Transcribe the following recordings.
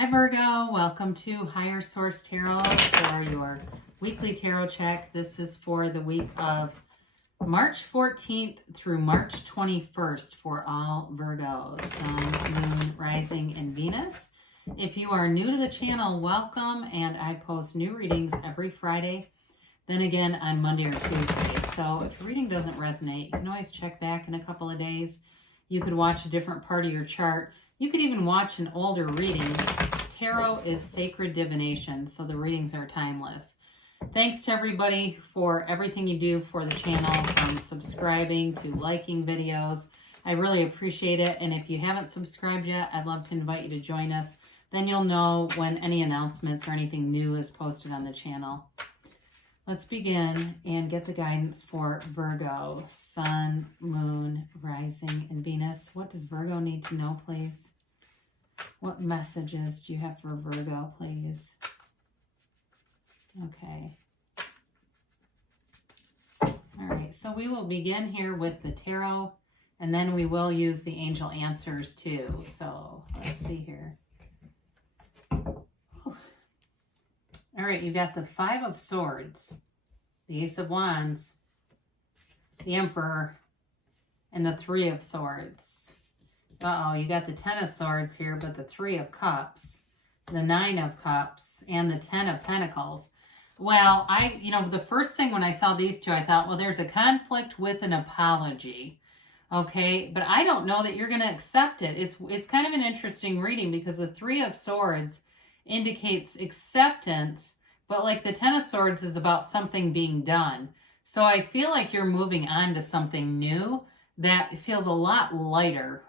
Hi Virgo, welcome to Higher Source Tarot for your weekly tarot check. This is for the week of March 14th through March 21st for all Virgos, Sun, Moon, Rising, and Venus. If you are new to the channel, welcome, and I post new readings every Friday, then again on Monday or Tuesday. So if a reading doesn't resonate, you can always check back in a couple of days. You could watch a different part of your chart. You could even watch an older reading. Tarot is sacred divination, so the readings are timeless. Thanks to everybody for everything you do for the channel, from subscribing to liking videos. I really appreciate it, and if you haven't subscribed yet, I'd love to invite you to join us. Then you'll know when any announcements or anything new is posted on the channel. Let's begin and get the guidance for Virgo, Sun, Moon, Rising, and Venus. What does Virgo need to know, please? What messages do you have for Virgo, please? Okay. All right, so we will begin here with the tarot, and then we will use the angel answers too. So let's see here. Whew. All right, you got the Five of Swords, the Ace of Wands, the Emperor, and the Three of Swords. Uh-oh, you got the Ten of Swords here, but the Three of Cups, the Nine of Cups, and the Ten of Pentacles. Well, the first thing when I saw these two, I thought, well, there's a conflict with an apology. Okay, but I don't know that you're going to accept it. It's kind of an interesting reading because the Three of Swords indicates acceptance, but like the Ten of Swords is about something being done. So I feel like you're moving on to something new that feels a lot lighter.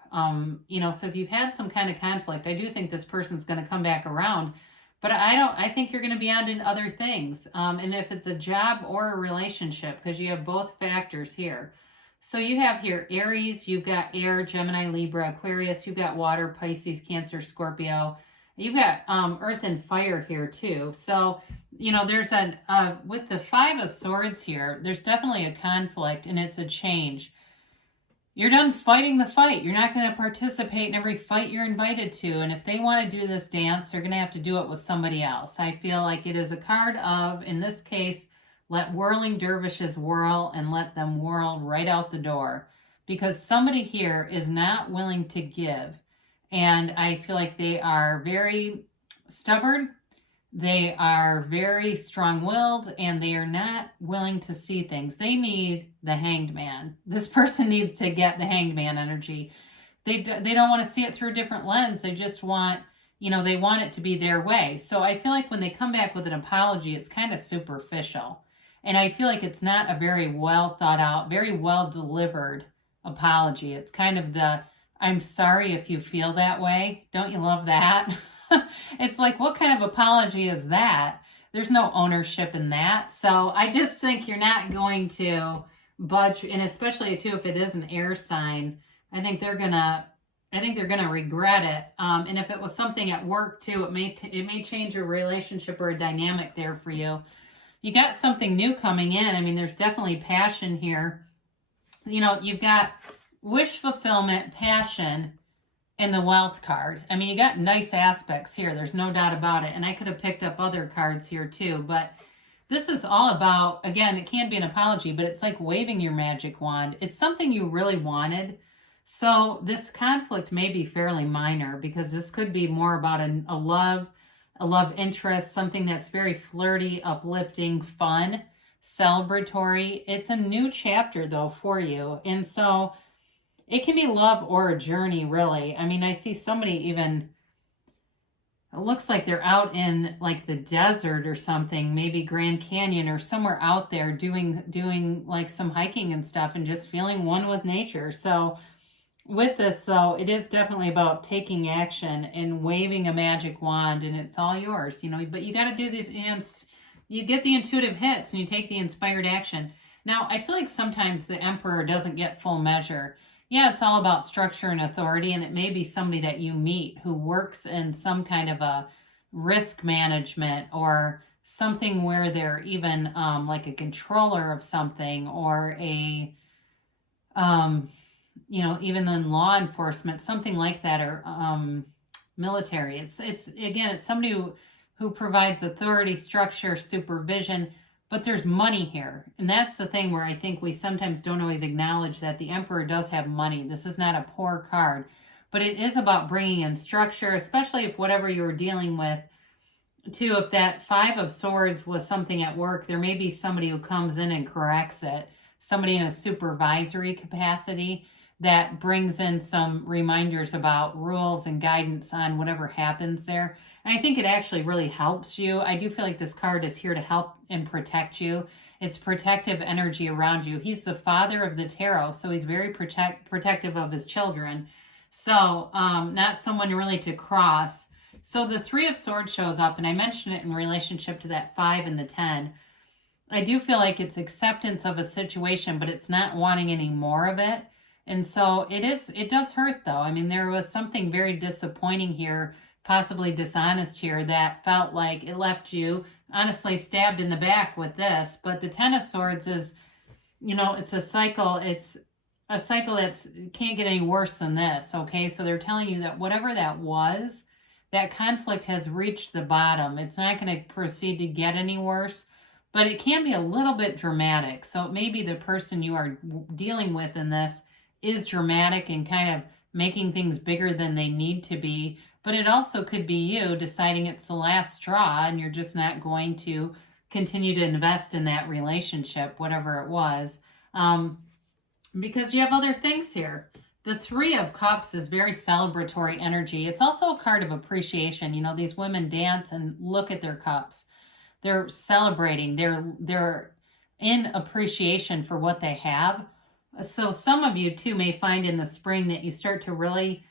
So if you've had some kind of conflict, I do think this person's going to come back around, but I think you're going to be on to other things. And if it's a job or a relationship, because you have both factors here. So you have here Aries, you've got air, Gemini, Libra, Aquarius, you've got water, Pisces, Cancer, Scorpio. You've got earth and fire here too. So, there's with the Five of Swords here, there's definitely a conflict and it's a change. You're done fighting the fight. You're not going to participate in every fight you're invited to. And if they want to do this dance, they're going to have to do it with somebody else. I feel like it is a card of, in this case, let whirling dervishes whirl and let them whirl right out the door. Because somebody here is not willing to give. And I feel like they are very stubborn. They are very strong-willed, and they are not willing to see things. They need the Hanged Man. This person needs to get the Hanged Man energy. They don't want to see it through a different lens. They just want, they want it to be their way. So I feel like when they come back with an apology, it's kind of superficial. And I feel like it's not a very well thought out, very well delivered apology. It's kind of the, I'm sorry if you feel that way. Don't you love that? It's like, what kind of apology is that? There's no ownership in that. So I just think you're not going to budge, and especially too if it is an air sign, I think they're gonna regret it. And if it was something at work too, it may change a relationship or a dynamic there for you. You got something new coming in. I mean, there's definitely passion here. You've got wish fulfillment, passion, and the Wealth card. I mean, you got nice aspects here. There's no doubt about it. And I could have picked up other cards here too. But this is all about, again, it can be an apology, but it's like waving your magic wand. It's something you really wanted. So this conflict may be fairly minor because this could be more about a love interest, something that's very flirty, uplifting, fun, celebratory. It's a new chapter though for you. And so it can be love or a journey, really. I mean, I see somebody even, it looks like they're out in like the desert or something, maybe Grand Canyon or somewhere out there doing like some hiking and stuff and just feeling one with nature. So with this, though, it is definitely about taking action and waving a magic wand, and it's all yours, but you got to do these, you get the intuitive hits and you take the inspired action. Now, I feel like sometimes the Emperor doesn't get full measure. Yeah, it's all about structure and authority, and it may be somebody that you meet who works in some kind of a risk management or something where they're even like a controller of something or a even in law enforcement, something like that, or military. It's again, it's somebody who provides authority, structure, supervision, but there's money here. And that's the thing where I think we sometimes don't always acknowledge that the Emperor does have money. This is not a poor card, but it is about bringing in structure, especially if whatever you were dealing with, too, if that Five of Swords was something at work, there may be somebody who comes in and corrects it, somebody in a supervisory capacity that brings in some reminders about rules and guidance on whatever happens there. And I think it actually really helps you. I do feel like this card is here to help and protect you. It's protective energy around you. He's the father of the tarot, so he's very protective of his children. So not someone really to cross. So the Three of Swords shows up, and I mentioned it in relationship to that 5 and the 10. I do feel like it's acceptance of a situation, but it's not wanting any more of it. And so it does hurt, though. I mean, there was something very disappointing here, possibly dishonest here, that felt like it left you, honestly, stabbed in the back with this. But the Ten of Swords is, it's a cycle. It's a cycle that's can't get any worse than this, okay? So they're telling you that whatever that was, that conflict has reached the bottom. It's not going to proceed to get any worse, but it can be a little bit dramatic. So maybe the person you are dealing with in this is dramatic and kind of making things bigger than they need to be, but it also could be you deciding it's the last straw and you're just not going to continue to invest in that relationship, whatever it was, because you have other things here. The Three of Cups is very celebratory energy. It's also a card of appreciation. These women dance and look at their cups. They're celebrating. They're in appreciation for what they have. So some of you, too, may find in the spring that you start to really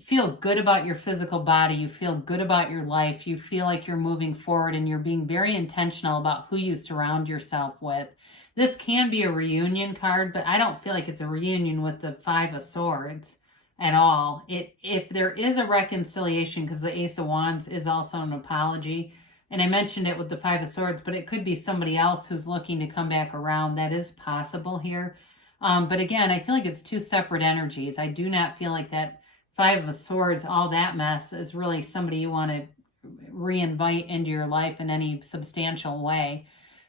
feel good about your physical body. You feel good about your life. You feel like you're moving forward and you're being very intentional about who you surround yourself with. This can be a reunion card, but I don't feel like it's a reunion with the Five of Swords at all. If there is a reconciliation, because the Ace of Wands is also an apology, and I mentioned it with the Five of Swords, but it could be somebody else who's looking to come back around. That is possible here. But again, I feel like it's two separate energies. I do not feel like that Five of Swords, all that mess, is really somebody you want to re-invite into your life in any substantial way.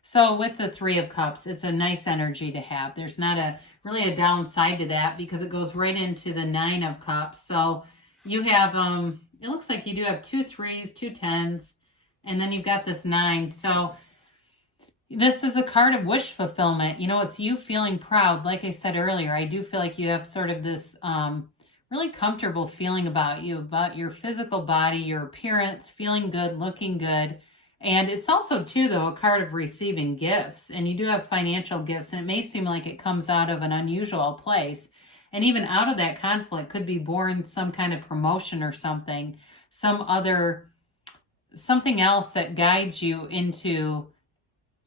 So with the Three of Cups, it's a nice energy to have. There's not really a downside to that because it goes right into the Nine of Cups. So you have, it looks like you do have 2 3s, 2 10s, and then you've got this 9. So this is a card of wish fulfillment. It's you feeling proud. Like I said earlier, I do feel like you have sort of this really comfortable feeling about you, about your physical body, your appearance, feeling good, looking good. And it's also, too, though, a card of receiving gifts. And you do have financial gifts, and it may seem like it comes out of an unusual place. And even out of that conflict could be born some kind of promotion or something, something else that guides you into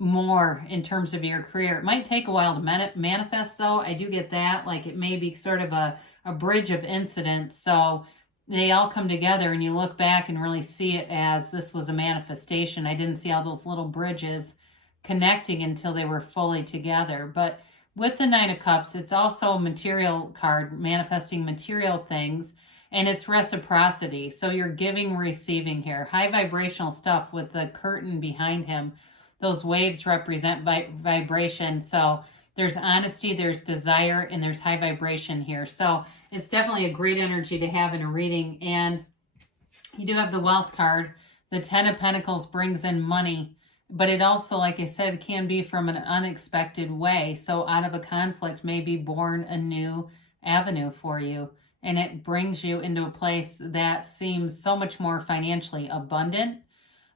more in terms of your career. It might take a while to manifest, though. I do get that. Like, it may be sort of a bridge of incidents. So they all come together and you look back and really see it as this was a manifestation. I didn't see all those little bridges connecting until they were fully together. But with the Nine of Cups, it's also a material card, manifesting material things, and it's reciprocity. So you're giving, receiving here. High vibrational stuff with the curtain behind him. Those waves represent vibration. So there's honesty, there's desire, and there's high vibration here. So it's definitely a great energy to have in a reading. And you do have the Wealth card. The Ten of Pentacles brings in money, but it also, like I said, can be from an unexpected way. So out of a conflict may be born a new avenue for you. And it brings you into a place that seems so much more financially abundant.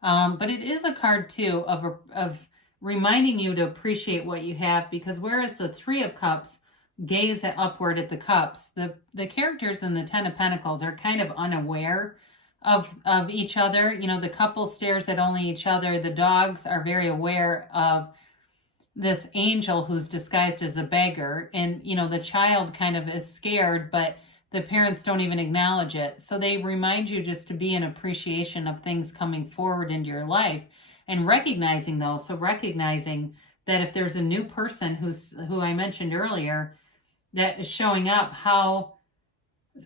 But it is a card, too, of reminding you to appreciate what you have, because whereas the Three of Cups gaze upward at the cups, the characters in the Ten of Pentacles are kind of unaware of each other. The couple stares at only each other. The dogs are very aware of this angel who's disguised as a beggar. And, the child kind of is scared, but the parents don't even acknowledge it. So they remind you just to be in appreciation of things coming forward into your life and recognizing those. So recognizing that if there's a new person who I mentioned earlier that is showing up, how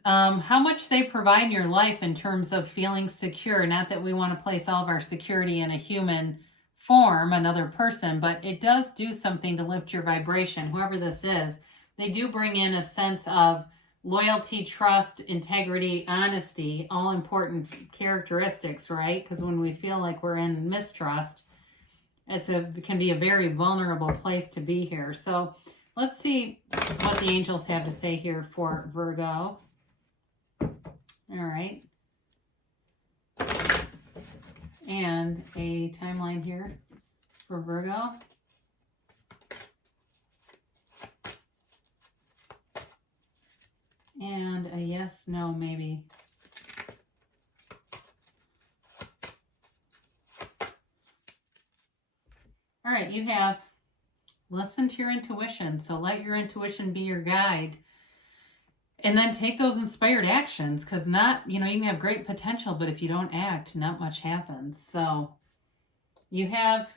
How much they provide in your life in terms of feeling secure. Not that we want to place all of our security in a human form, another person, but it does do something to lift your vibration. Whoever this is, they do bring in a sense of loyalty, trust, integrity, honesty, all important characteristics, right? Because when we feel like we're in mistrust, it can be a very vulnerable place to be here. So let's see what the angels have to say here for Virgo. All right. And a timeline here for Virgo. And a yes, no, maybe. All right, you have listen to your intuition. So let your intuition be your guide. And then take those inspired actions, because you can have great potential, but if you don't act, not much happens. So you have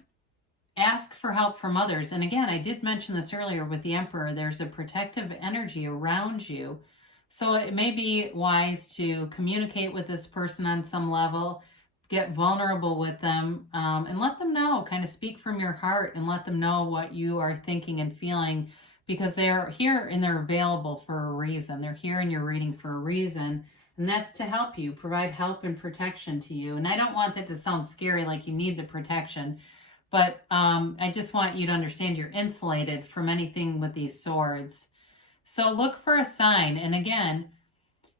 ask for help from others. And again, I did mention this earlier with the Emperor, there's a protective energy around you. So it may be wise to communicate with this person on some level, get vulnerable with them, and let them know, kind of speak from your heart and let them know what you are thinking and feeling, because they're here and they're available for a reason. They're here in your reading for a reason, and that's to help you, provide help and protection to you. And I don't want that to sound scary, like you need the protection, but I just want you to understand you're insulated from anything with these swords. So look for a sign. And again,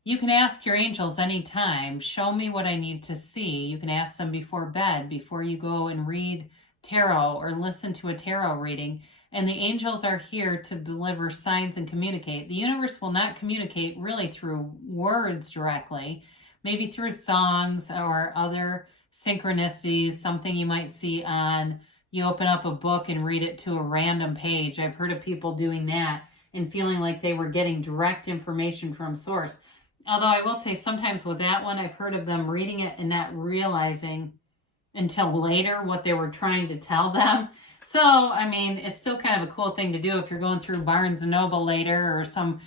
you can ask your angels anytime, show me what I need to see. You can ask them before bed, before you go and read tarot or listen to a tarot reading. And the angels are here to deliver signs and communicate. The universe will not communicate really through words directly, maybe through songs or other synchronicities, something you might see you open up a book and read it to a random page. I've heard of people doing that and feeling like they were getting direct information from source. Although I will say sometimes with that one, I've heard of them reading it and not realizing until later what they were trying to tell them. So, I mean, it's still kind of a cool thing to do if you're going through Barnes & Noble later or some,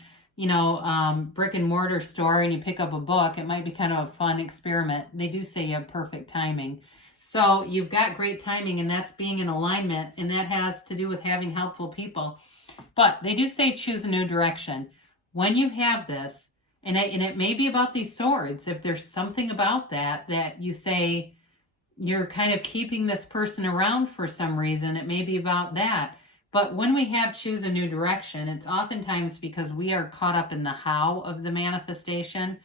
brick and mortar store and you pick up a book. It might be kind of a fun experiment. They do say you have perfect timing. So you've got great timing, and that's being in alignment, and that has to do with having helpful people. But they do say choose a new direction. When you have this, and it may be about these swords, if there's something about that you say you're kind of keeping this person around for some reason, it may be about that. But when we have choose a new direction, it's oftentimes because we are caught up in the how of the manifestation.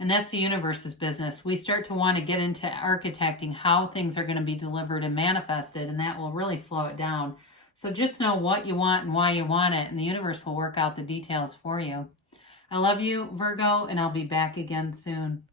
And that's the universe's business. We start to want to get into architecting how things are going to be delivered and manifested, and that will really slow it down. So just know what you want and why you want it, and the universe will work out the details for you. I love you, Virgo, and I'll be back again soon.